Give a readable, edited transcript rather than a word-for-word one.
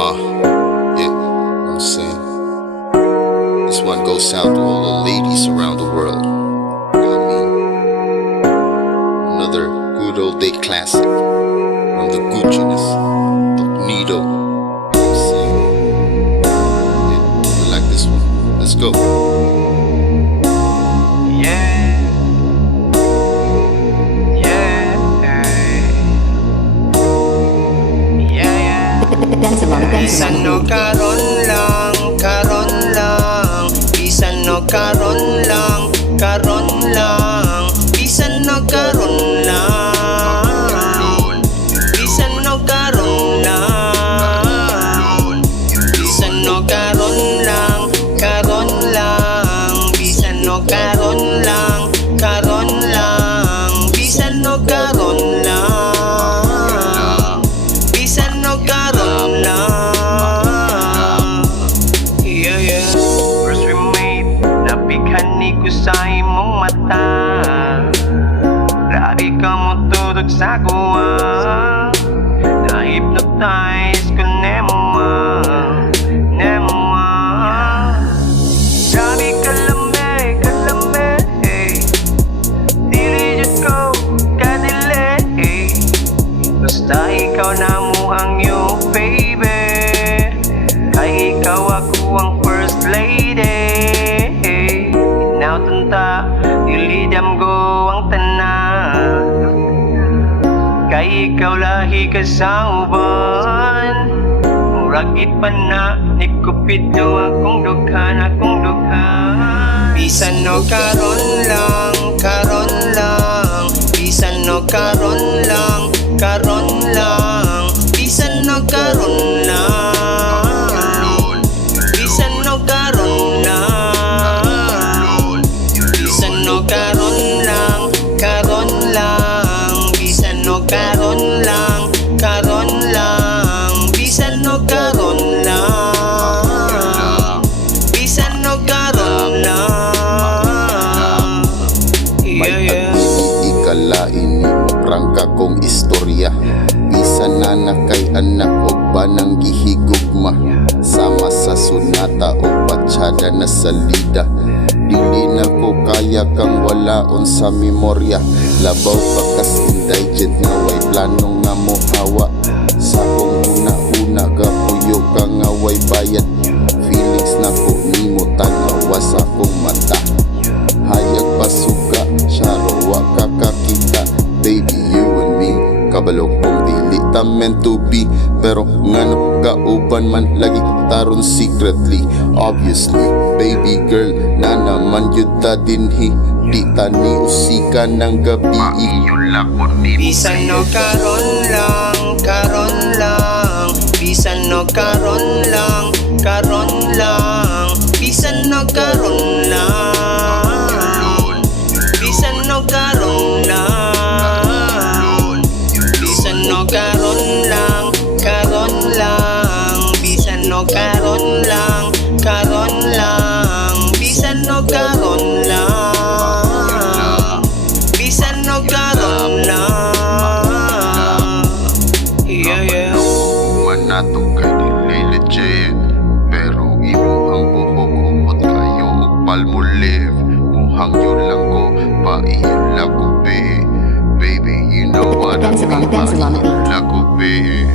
Yeah, you know what I'm saying? This one goes out to all the ladies around the world. You know what I mean? Another good old day classic from the Gucciness, Tokni Do. You know what I'm saying? Yeah, you like this one? Let's go. Bisan no karon lang, bisan no karon lang, bisan no karon lang, bisan no karon lang, bisan no karon lang, bisan no karon lang, bisan no karon lang, bisan no karon lang. Sa imong mata, lagi ka mo tutog sa kuha, na-hypnotize ko nemoa. Grabe kalame, dili jud ko kadili, basta ikaw na mo ang you baby, kay ikaw ako ang first lady. Tunta, dilidam ko ang tanan, kay ikaw lahi ka sa uban. Muragit pa na, ni Cupido akong dughan. Bisan no karon lang, bisan no karon lang, bisan no karon lang, bisan no karon lang. Bisan no karon lang, bisan no karon lang, bisan no karon lang. May ikalain ni prangka kong istorya, bisan na nakay anak o banang gihigugma, sama sa sunata o patsyada na salida. Dili na ko kaya kang walaon sa memorya, labaw pa kas indigent nga way planong nga mo hawa. Sa kong una-una gapuyo ka nga way bayad, feelings na ko nimo tanawa sa kong mata. Hayag pasuka, syaro wa kakakita, baby you and me, kabalo kong dili ta meant to be, pero ngano kauban man lagi taron secretly. Obviously, baby girl, na naman yun ta dinhi, di ta ni usika ng gabi. Bisan no karon lang, bisan no karon lang, bisan no karon lang, bisan no karon lang, bisan no karon lang, bisan no karon lang, bisan no karon lang, bisan no karon lang. Yeah. Man nato kay dili legit, pero imo ang buhok humot kayo ug palmolive. Muhang yun lang ko, paiyula ko be, baby you know what I mean, paiyula ko be.